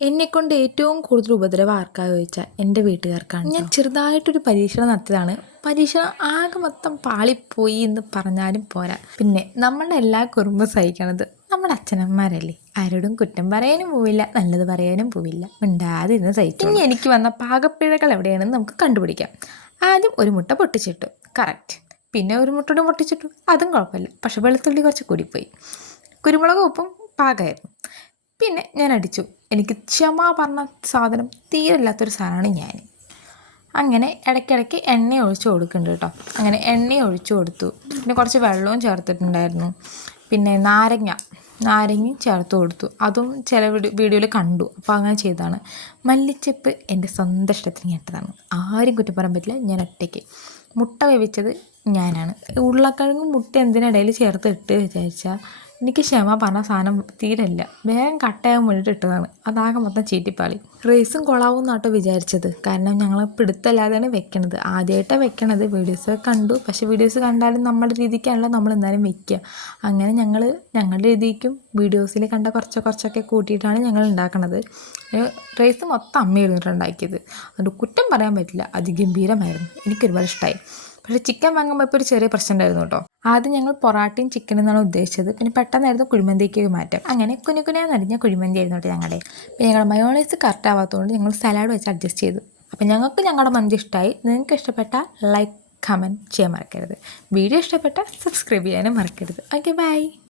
എന്നെക്കൊണ്ട് ഏറ്റവും കൂടുതൽ ഉപദ്രവം ആർക്കാ ചോദിച്ചാൽ എൻ്റെ വീട്ടുകാർക്കാണ്. ഞാൻ ചെറുതായിട്ടൊരു പരീക്ഷണം നടത്തിയതാണ്. പരീക്ഷണം ആകെ മൊത്തം പാളിപ്പോയി എന്ന് പറഞ്ഞാലും പോരാ. പിന്നെ നമ്മളുടെ എല്ലാ കുറുമ്പും സഹിക്കണത് നമ്മുടെ അച്ഛനമ്മമാരല്ലേ. ആരോടും കുറ്റം പറയാനും പോവില്ല, നല്ലത് പറയാനും പോവില്ല, മിണ്ടാതിരുന്ന് സഹിച്ചു. ഇനി എനിക്ക് വന്ന പാകപ്പിഴകൾ എവിടെയാണെന്ന് നമുക്ക് കണ്ടുപിടിക്കാം. ആദ്യം ഒരു മുട്ട പൊട്ടിച്ചിട്ടു, കറക്റ്റ്. പിന്നെ ഒരു മുട്ട പൊട്ടിച്ചിട്ടു, അതും കുഴപ്പമില്ല. പക്ഷെ വെളുത്തുള്ളി കുറച്ച് കൂടിപ്പോയി. കുരുമുളക് ഉപ്പും പാകമായിരുന്നു. പിന്നെ ഞാൻ അടിച്ചു. എനിക്ക് ക്ഷമ പറഞ്ഞ സാധനം തീരില്ലാത്തൊരു സാധനമാണ് ഞാൻ. അങ്ങനെ ഇടയ്ക്കിടയ്ക്ക് എണ്ണ ഒഴിച്ച് കൊടുക്കുന്നുണ്ട് കേട്ടോ. അങ്ങനെ എണ്ണ ഒഴിച്ചു കൊടുത്തു. പിന്നെ കുറച്ച് വെള്ളവും ചേർത്തിട്ടുണ്ടായിരുന്നു. പിന്നെ നാരങ്ങയും ചേർത്ത് കൊടുത്തു. അതും ചില വീഡിയോയിൽ കണ്ടു, അപ്പോൾ അങ്ങനെ ചെയ്തതാണ്. മല്ലിച്ചപ്പ് എൻ്റെ സ്വന്തം ഇഷ്ടത്തിന് കേട്ടതാണ്. ആരും കുറ്റം പറയാൻ പറ്റില്ല. ഞാൻ ഒറ്റയ്ക്ക് മുട്ട വേവിച്ചത് ഞാനാണ്. ഉരുളക്കിഴങ്ങും മുട്ട എന്തിനിടയിൽ ചേർത്ത് ഇട്ട് വിചാരിച്ചാൽ എനിക്ക് ക്ഷമ പറഞ്ഞ സാധനം തീരല്ല. വേഗം കട്ടയാൻ വേണ്ടിയിട്ട് ഇട്ടതാണ്. അതാകെ മൊത്തം ചീറ്റിപ്പാളി. റൈസും കൊളാവും എന്നാട്ടോ വിചാരിച്ചത്. കാരണം ഞങ്ങൾ പിടുത്തല്ലാതെയാണ് വെക്കണത്. ആദ്യമായിട്ടാണ് വെക്കണത്. വീഡിയോസ് കണ്ടു, പക്ഷേ വീഡിയോസ് കണ്ടാലും നമ്മുടെ രീതിക്കാണല്ലോ നമ്മൾ എന്തായാലും വെക്കുക. അങ്ങനെ ഞങ്ങളുടെ രീതിക്കും വീഡിയോസിൽ കണ്ട കുറച്ചൊക്കെ കൂട്ടിയിട്ടാണ് ഞങ്ങൾ ഉണ്ടാക്കണത്. റൈസ് മൊത്തം അമ്മയായിരുന്നു ഉണ്ടാക്കിയത്. അതുകൊണ്ട് കുറ്റം പറയാൻ പറ്റില്ല. അതിഗംഭീരമായിരുന്നു. എനിക്കൊരുപാട് ഇഷ്ടമായി. പക്ഷേ ചിക്കൻ വാങ്ങുമ്പോൾ ഇപ്പോൾ ഒരു ചെറിയ പ്രശ്നം ഉണ്ടായിരുന്നു കേട്ടോ. ആദ്യം ഞങ്ങൾ പൊറാട്ടയും ചിക്കനും എന്നാണ് ഉദ്ദേശിച്ചത്. പിന്നെ പെട്ടെന്നായിരുന്നു കുഴിമന്തിക്ക് മാറ്റം. അങ്ങനെ കുഞ്ഞു കുഴിമന്തി ആയിരുന്നു കേട്ടോ ഞങ്ങളുടെ. പിന്നെ ഞങ്ങളുടെ മയോണൈസ് കറക്റ്റ് ആവാത്തതുകൊണ്ട് ഞങ്ങൾ സലാഡ് വെച്ച് അഡ്ജസ്റ്റ് ചെയ്തു. അപ്പം ഞങ്ങൾക്ക് ഞങ്ങളുടെ മന്തി ഇഷ്ടമായി. നിങ്ങൾക്ക് ഇഷ്ടപ്പെട്ട ലൈക്ക് കമൻറ്റ് ചെയ്യാൻ മറക്കരുത്. വീഡിയോ ഇഷ്ടപ്പെട്ടാൽ സബ്സ്ക്രൈബ് ചെയ്യാനും മറക്കരുത്. Okay, by.